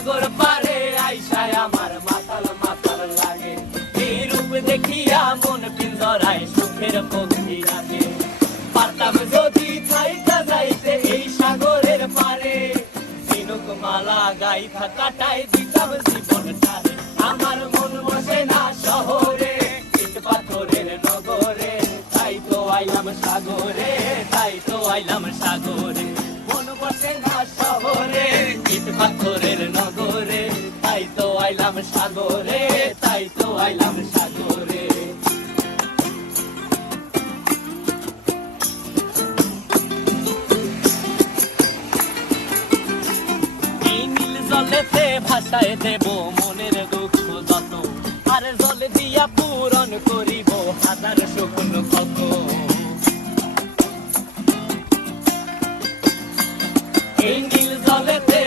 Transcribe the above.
সাগর পারে আইসায় আমার মাতাল মাতাল লাগে। এই রূপ দেখিয়া মন পিঞ্জরায় সুখের পক্ষী রাখে। পারতাম যদি থাইকা যাইতে এই সাগরের পারে, ঝিনুক মালা গাইথা কাটাই দিতাম জীবনটারে। আমার মন বসে না শহরে, ইট পাথরের নগরে, তাই তো আইলাম সাগরে, তাই তো আইলাম সাগরে। মন বসে না শহরে, ইট পাথরের নগরে, তাই তো আইলাম সাগরে, তাই তো আইলাম সাগরে। এই নীল জলেতে ভাসায় দেব মনের দুঃখ যত, আর জলে দিয়া পূরণ করিব হাজার স্বপ্ন কত। এই নীল জলেতে